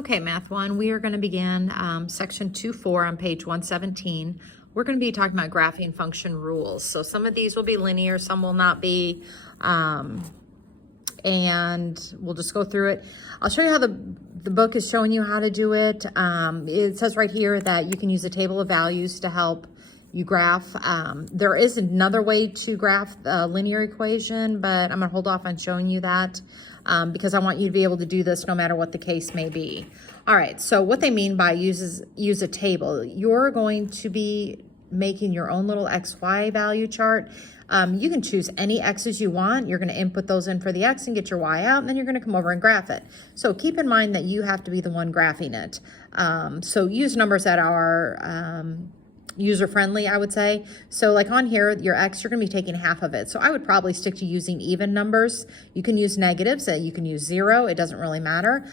Okay, Math 1, we are going to begin section 2.4 on page 117. We're going to be talking about graphing function rules. So some of these will be linear, some will not be, and we'll just go through it. I'll show you how the book is showing you how to do it. It says right here that you can use a table of values to help you graph. There is another way to graph a linear equation, but I'm going to hold off on showing you that. Because I want you to be able to do this no matter what the case may be. All right, so what they mean by use a table, you're going to be making your own little XY value chart. You can choose any X's you want. You're going to input those in for the X and get your Y out, and then you're going to come over and graph it. So keep in mind that you have to be the one graphing it. So use numbers that are user-friendly, I would say. So like on here, your X, you're going to be taking half of it. So I would probably stick to using even numbers. You can use negatives, you can use 0. It doesn't really matter.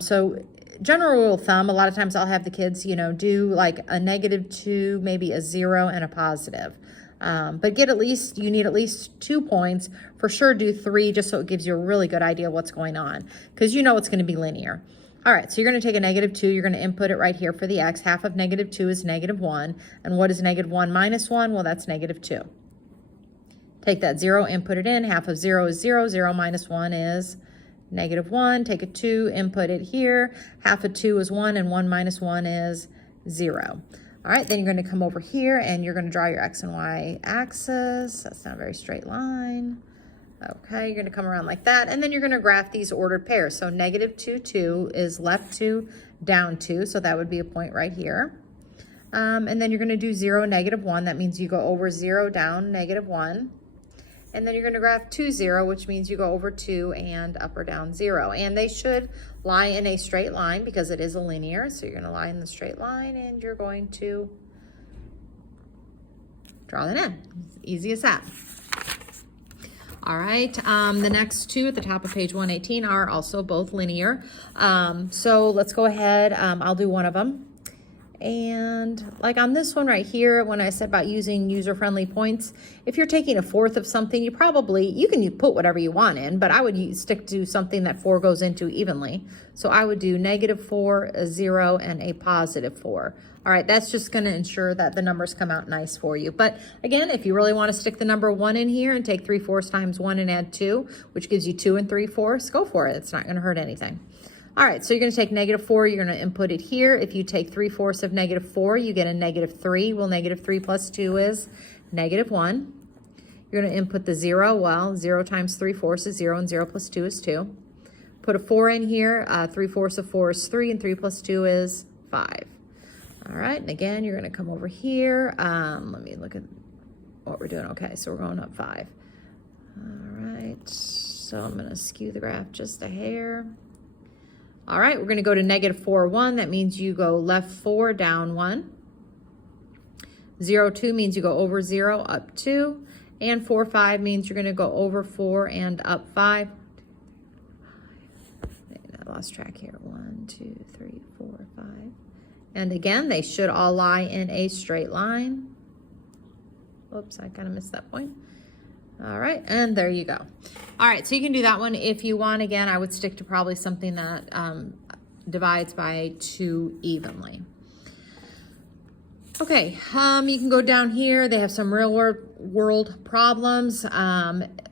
So general rule of thumb, a lot of times I'll have the kids, do like a -2, maybe a 0 and a positive. But you need at least 2 points. For sure do 3 just so it gives you a really good idea of what's going on because you know it's going to be linear. All right, so you're going to take a -2, you're going to input it right here for the X. Half of -2 is -1. And what is -1 minus 1? Well, that's -2. Take that 0, input it in. Half of 0 is 0. 0 minus 1 is -1. Take a 2, input it here. Half of 2 is 1, and 1 minus 1 is 0. All right, then you're going to come over here, and you're going to draw your X and Y axis. That's not a very straight line. Okay, you're going to come around like that, and then you're going to graph these ordered pairs. So -2, 2 is left 2, down 2, so that would be a point right here. And then you're going to do 0, -1. That means you go over 0, down -1. And then you're going to graph 2, 0, which means you go over 2 and up or down 0. And they should lie in a straight line because it is a linear. So you're going to lie in the straight line, and you're going to draw that in. Easy as that. All right, the next two at the top of page 118 are also both linear. So let's go ahead, I'll do one of them. And like on this one right here, when I said about using user-friendly points, if you're taking a fourth of something, you can put whatever you want in, but I would stick to something that 4 goes into evenly. So I would do -4, a 0, and a +4. All right, that's just going to ensure that the numbers come out nice for you. But again, if you really want to stick the number 1 in here and take 3/4 times 1 and add 2, which gives you 2 and 3/4, go for it. It's not going to hurt anything. All right, so you're going to take -4, you're going to input it here. If you take 3/4 of -4, you get a -3. Well, -3 plus 2 is -1. You're going to input the 0. Well, 0 times 3/4 is 0, and 0 plus 2 is 2. Put a 4 in here. 3/4 of 4 is 3, and 3 plus 2 is 5. All right, and again, you're going to come over here. Let me look at what we're doing. Okay, so we're going up 5. All right, so I'm going to skew the graph just a hair. All right, we're going to go to -4, 1. That means you go left 4, down 1. 0, 2 means you go over 0, up 2. And 4, 5 means you're going to go over 4 and up 5. I lost track here. 1, 2, 3, 4, 5. And again, they should all lie in a straight line. Oops, I kind of missed that point. All right, and there you go. All right, so you can do that one if you want. Again, I would stick to probably something that divides by 2 evenly. Okay, you can go down here. They have some real world problems.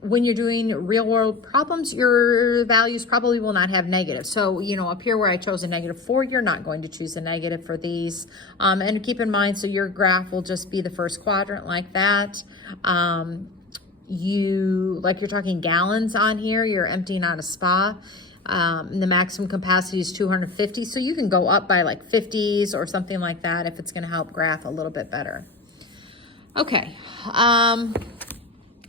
When you're doing real world problems, your values probably will not have negatives. So, up here where I chose a -4, you're not going to choose a negative for these. And keep in mind, so your graph will just be the first quadrant like that. You're talking gallons on here, you're emptying out a spa. The maximum capacity is 250, so you can go up by like 50s or something like that if it's going to help graph a little bit better. Okay,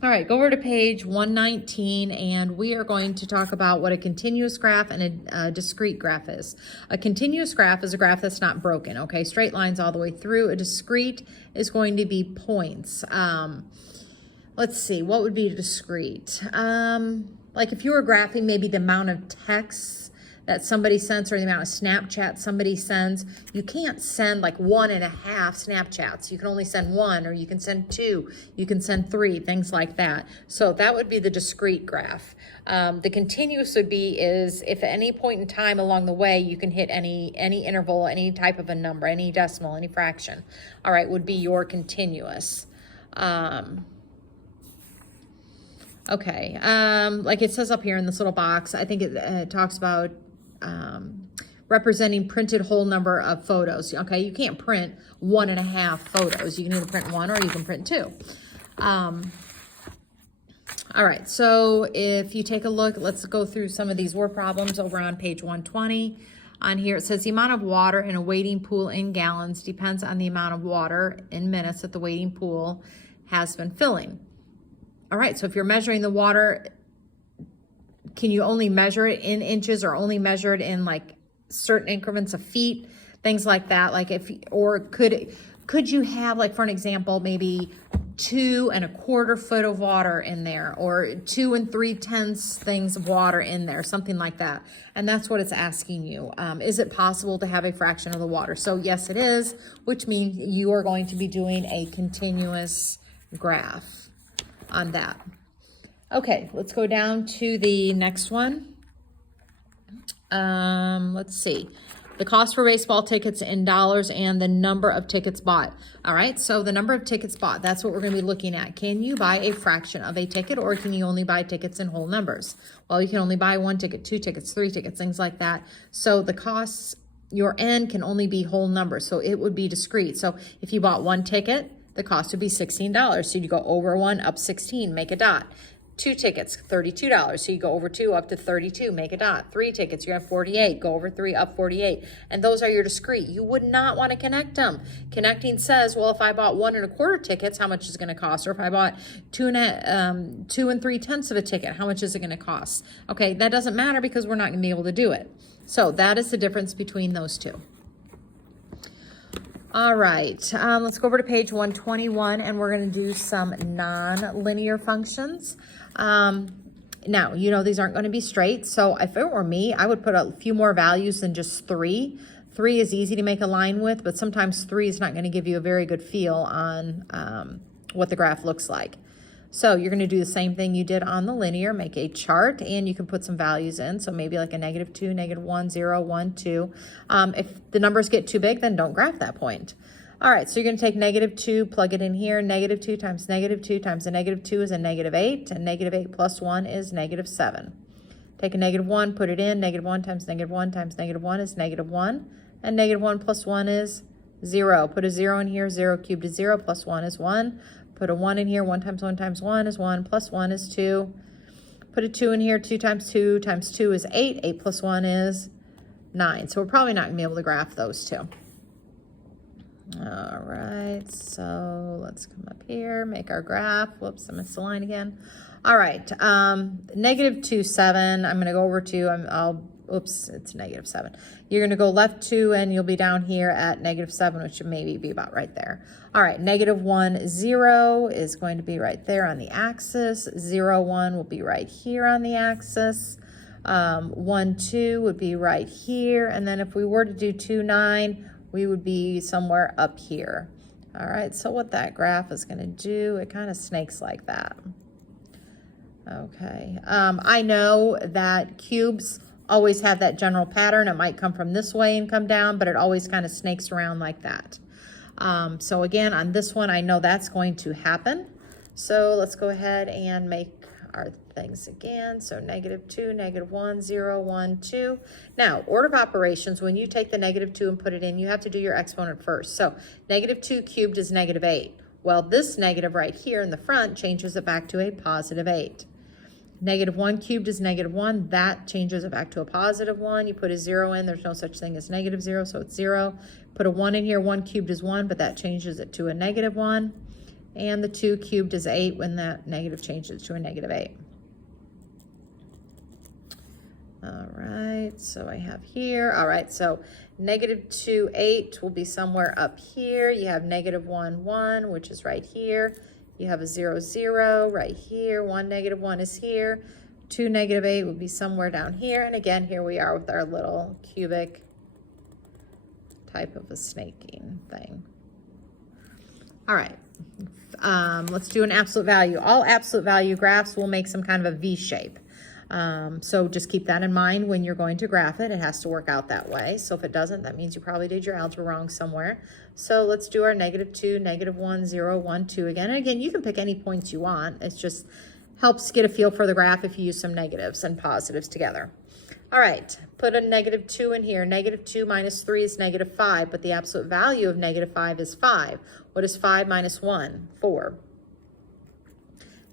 all right, go over to page 119, and we are going to talk about what a continuous graph and a discrete graph is. A continuous graph is a graph that's not broken, okay? Straight lines all the way through. A discrete is going to be points. Let's see, what would be discrete? Like if you were graphing maybe the amount of text that somebody sends or the amount of Snapchat somebody sends. You can't send like 1.5 Snapchats. You can only send 1, or you can send 2, you can send 3, things like that. So that would be the discrete graph. The continuous would be is if at any point in time along the way you can hit any interval, any type of a number, any decimal, any fraction, all right, would be your continuous. Okay, like it says up here in this little box, I think it talks about representing printed whole number of photos. Okay, you can't print 1.5 photos. You can either print 1 or you can print 2. All right, so if you take a look, let's go through some of these word problems over on page 120. On here, it says the amount of water in a wading pool in gallons depends on the amount of water in minutes that the wading pool has been filling. All right, so if you're measuring the water, can you only measure it in inches or only measure it in like certain increments of feet, things like that? Like or could you have, like for an example, maybe 2 1/4 foot of water in there, or 2 3/10 things of water in there, something like that. And that's what it's asking you. Is it possible to have a fraction of the water? So yes, it is, which means you are going to be doing a continuous graph on that. Okay, let's go down to the next one. Let's see. The cost for baseball tickets in dollars and the number of tickets bought. All right, so the number of tickets bought, that's what we're going to be looking at. Can you buy a fraction of a ticket, or can you only buy tickets in whole numbers? Well, you can only buy 1 ticket, 2 tickets, 3 tickets, things like that. So the costs, your N can only be whole numbers, so it would be discrete. So if you bought 1 ticket, the cost would be $16. So you go over 1, up 16, make a dot. 2 tickets, $32. So you go over 2, up to 32, make a dot. 3 tickets, you have 48, go over 3, up 48. And those are your discrete. You would not want to connect them. Connecting says, well, if I bought 1 1/4 tickets, how much is it going to cost? Or if I bought 2 3/10 of a ticket, how much is it going to cost? Okay, that doesn't matter because we're not going to be able to do it. So that is the difference between those two. All right, let's go over to page 121, and we're going to do some non-linear functions. Now, you know, these aren't going to be straight, so if it were me, I would put a few more values than just 3. 3 is easy to make a line with, but sometimes 3 is not going to give you a very good feel on what the graph looks like. So you're going to do the same thing you did on the linear, make a chart, and you can put some values in. So maybe like a -2, -1, 0, 1, 2. If the numbers get too big, then don't graph that point. All right, so you're going to take -2, plug it in here. -2 times -2 times a -2 is a -8, and -8 plus 1 is -7. Take a -1, put it in. -1 times -1 times -1 is -1, and -1 plus 1 is 0. Put a 0 in here. 0 cubed is 0, plus 1 is 1. Put a 1 in here. 1 times 1 times 1 is 1, plus 1 is 2. Put a 2 in here. 2 times 2 times 2 is 8. 8 plus 1 is 9. So we're probably not going to be able to graph those two. All right, so let's come up here, make our graph. Whoops, I missed the line again. All right, -2, 7. I'm going to go over to, oops, it's -7. You're going to go left 2, and you'll be down here at -7, which should maybe be about right there. All right, -1, 0 is going to be right there on the axis. 0, 1 will be right here on the axis. 1, 2 would be right here. And then if we were to do 2, 9, we would be somewhere up here. All right, so what that graph is going to do, it kind of snakes like that. Okay, I know that cubes always have that general pattern. It might come from this way and come down, but it always kind of snakes around like that. So again, on this one, I know that's going to happen. So let's go ahead and make our things again. So -2, -1, 0, 1, 2. Now, order of operations, when you take the -2 and put it in, you have to do your exponent first. So -2 cubed is -8. Well, this negative right here in the front changes it back to a +8. -1 cubed is -1. That changes it back to a +1. You put a 0 in. There's no such thing as -0, so it's 0. Put a 1 in here. 1 cubed is 1, but that changes it to a -1. And the 2 cubed is 8 when that negative changes to a -8. All right, so I have here. All right, so -2, 8 will be somewhere up here. You have -1, 1, which is right here. You have a 0, 0 right here. 1, -1 is here. 2 negative 8 would be somewhere down here. And again, here we are with our little cubic type of a snaking thing. All right, let's do an absolute value. All absolute value graphs will make some kind of a V shape. So just keep that in mind when you're going to graph it. It has to work out that way. So if it doesn't, that means you probably did your algebra wrong somewhere. So let's do our -2, -1, 0, 1, 2 again. And again, you can pick any points you want. It just helps get a feel for the graph if you use some negatives and positives together. All right, put a -2 in here. -2 minus 3 is -5, but the absolute value of -5 is 5. What is 5 minus 1? 4.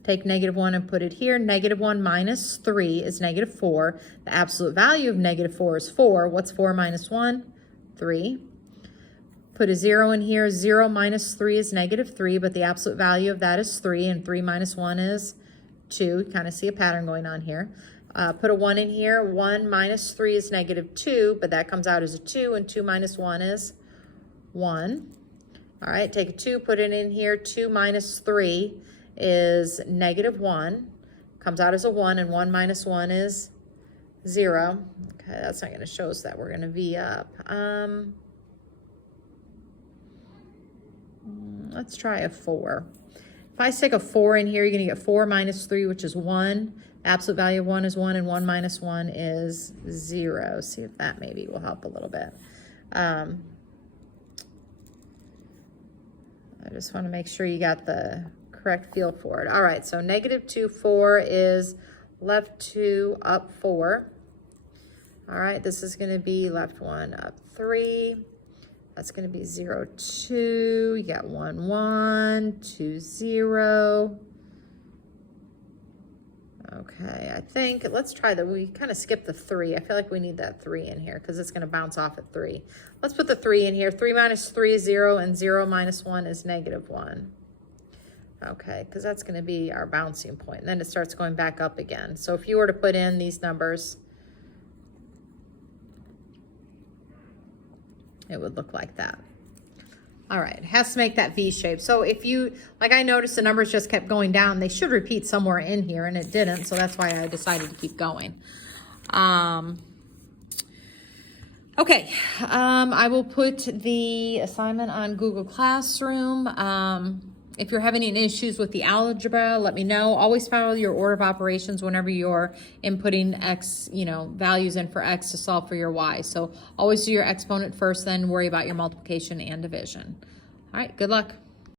Take -1 and put it here. -1 minus 3 is -4. The absolute value of -4 is 4. What's 4 minus 1? 3. Put a 0 in here. 0 minus 3 is -3, but the absolute value of that is 3, and 3 minus 1 is 2. You kind of see a pattern going on here. Put a 1 in here. 1 minus 3 is -2, but that comes out as a 2, and 2 minus 1 is 1. All right, take a 2, put it in here. 2 minus 3 is -1. Comes out as a 1, and 1 minus 1 is 0. Okay, that's not going to show us that. We're going to V up. Let's try a 4. If I stick a 4 in here, you're going to get 4 minus 3, which is 1. Absolute value of 1 is 1, and 1 minus 1 is 0. See if that maybe will help a little bit. I just want to make sure you got the correct feel for it. All right, so -2, 4 is left 2, up 4. All right, this is going to be left 1, up 3. That's going to be 0, 2. You got 1, 1, 2, 0. Okay, I think, let's try we kind of skipped the 3. I feel like we need that 3 in here because it's going to bounce off at 3. Let's put the 3 in here. 3 minus 3 is 0, and 0 minus 1 is -1. Okay, because that's going to be our bouncing point. And then it starts going back up again. So if you were to put in these numbers, it would look like that. All right, it has to make that V shape. So if you, like I noticed the numbers just kept going down, they should repeat somewhere in here, and it didn't, so that's why I decided to keep going. Okay, I will put the assignment on Google Classroom. If you're having any issues with the algebra, let me know. Always follow your order of operations whenever you're inputting X, values in for X to solve for your Y. So always do your exponent first, then worry about your multiplication and division. All right, good luck.